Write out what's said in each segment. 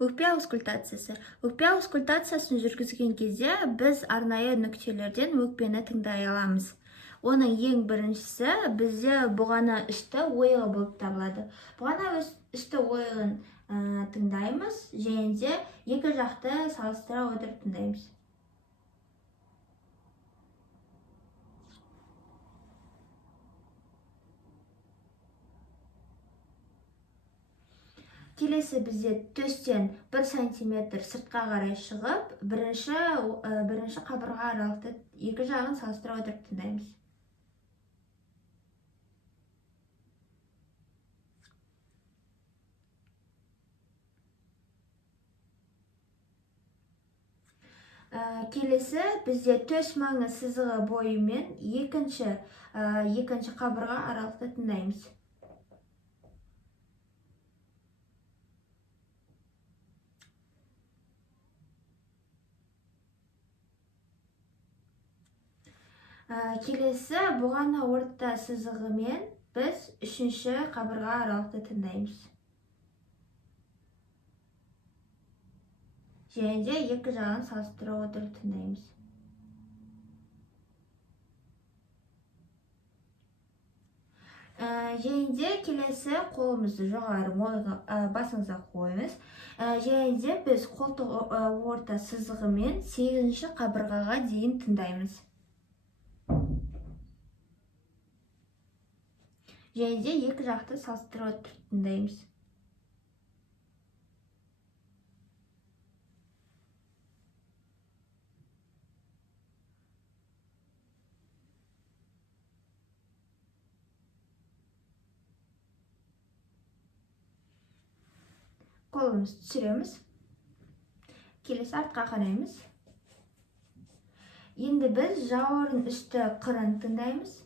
Өкпе аускультациясы. Өкпе аускультациясын жүргізген кезде біз арнайы нүктелерден өкпені тыңдай аламыз. Оның ең біріншісі бізде бұғана ішті ойығы болып табылады. Бұғана ішті ойығын тыңдаймыз, және де екі жақты салыстыра отырып тыңдаймыз. Келесі бізде төстен 1 сантиметр сыртқа қарай шығып, бірінші қабырға аралықты екі жағын салыстыра отырып тыңдаймыз. Келесі бізде төс маңы сызығы бойымен екінші қабырға аралықты тыңдаймыз. Келесі бұғана орта сызығымен біз үшінші қабырға аралықты тыңдаймыз. Және де екі жағын салыстыра отырып тыңдаймыз. Және де келесі қолымызды жоғары басыңызға қойыңыз. Және де біз қолтық орта сызығымен 8-ші қабырғаға дейін тыңдаймыз. Және де екі жақты салыстыра отырып тыңдаймыз. Қолымызды түсіреміз. Келесі артқа қараймыз. Енді біз жауырын үсті қырын тыңдаймыз.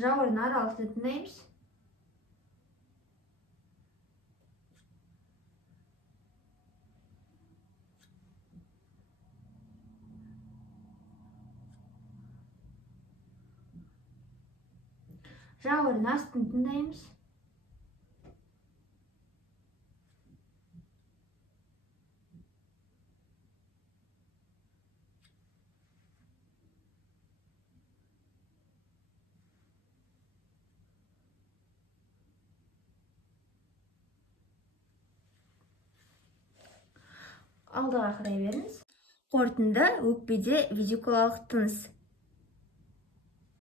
Жауырын аралықты тыңдаймыз. Жауырын астын тыңдаймыз. Алдыға қарай беріңіз. Қорытынды өкпеде везикулалық тыныс.